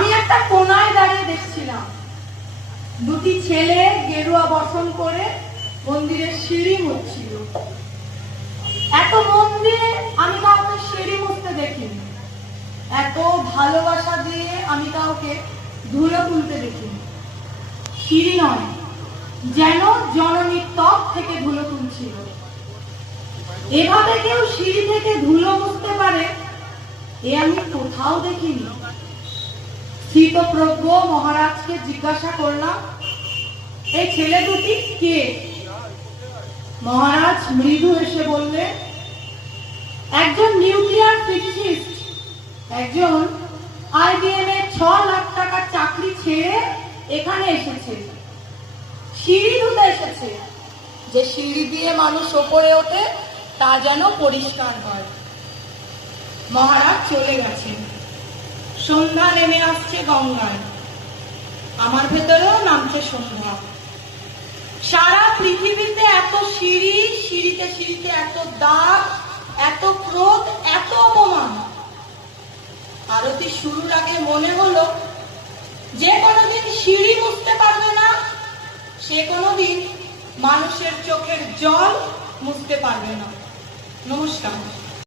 আমি একটা কোনায় দাঁড়িয়ে দেখছিলাম। দুটি ছেলে গেরুয়া বসন করে মন্দিরের সিঁড়ি মুছছিল। এত মন্দিরে আমি কাউকে সিঁড়ি মুছতে দেখিনি। এত ভালোবাসা দিয়ে আমি কাউকে ধুলো তুলতে দেখিনি। সিঁড়ি নয়, যেন জননীর ত্বক থেকে ধুলো তুলছিল। এভাবে কেউ সিঁড়ি থেকে ধুলো মুছতে পারে, এ আমি কোথাও দেখিনি। শীতপ্রজ্ঞ মহারাজকে জিজ্ঞাসা করলাম, এই ছেলে দুটি কে? মহারাজ মৃদু এসে বললে একজন নিউক্লিয়ার ফিজিসিস্ট, একজন আইবিএম এর ছ লাখ টাকার চাকরি ছেড়ে এখানে এসেছে। সিঁড়ি ধুতে এসেছে। যে সিঁড়ি দিয়ে মানুষ ওপরে ওঠে, তা যেন পরিষ্কার হয়। মহারাজ চলে গেছেন। সন্ধ্যা নেমে আসছে গঙ্গায়। আমার ভেতরেও নামছে সন্ধ্যা। সারা পৃথিবীতে এত সিঁড়ি, সিঁড়িতে সিঁড়িতে এত দাগ, এত ক্রোধ, এত অপমান। আরতি শুরুর আগে মনে হলো, যে কোনোদিন সিঁড়ি মুছতে পারবে না, সে কোনোদিন মানুষের চোখের জল মুছতে পারবে না। নমস্কার।